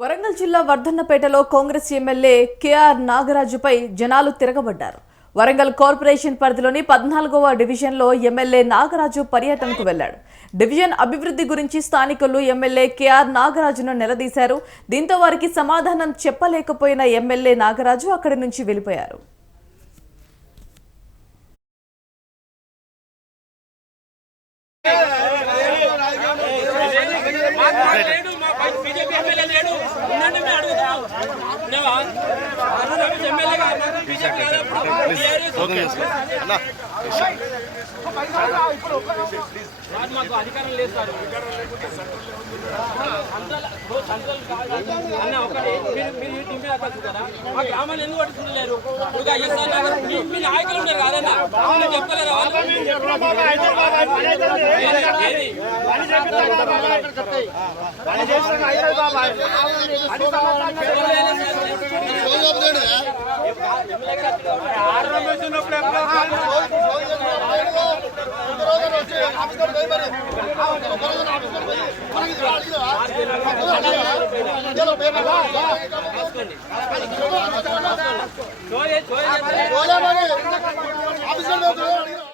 వరంగల్ జిల్లా వర్ధన్నపేటలో Congress MLA KR నాగరాజుపై జనాలు తిరగబడ్డారు. Warangal corporation పరిధిలోని 14వ డివిజన్లో ఎమ్మెల్యే నాగరాజు పర్యటనకు వెళ్లాడు. డివిజన్ అభివృద్ధి గురించి స్థానికులు ఎమ్మెల్యే కేఆర్ నాగరాజును నిలదీశారు. దీంతో వారికి సమాధానం చెప్పలేకపోయిన ఎమ్మెల్యే నాగరాజు అక్కడి నుంచి వెళ్లిపోయారు. మాకు అధికారం లేదు సార్. అన్న ఒకటి మీరు ఈ టీం కదా మా గ్రామాన్ని ఎందుకు పట్టుకుంటలేరు? మీ నాయకులు ఉన్నారు కాదన్నా, చెప్పలేరు వాళ్ళు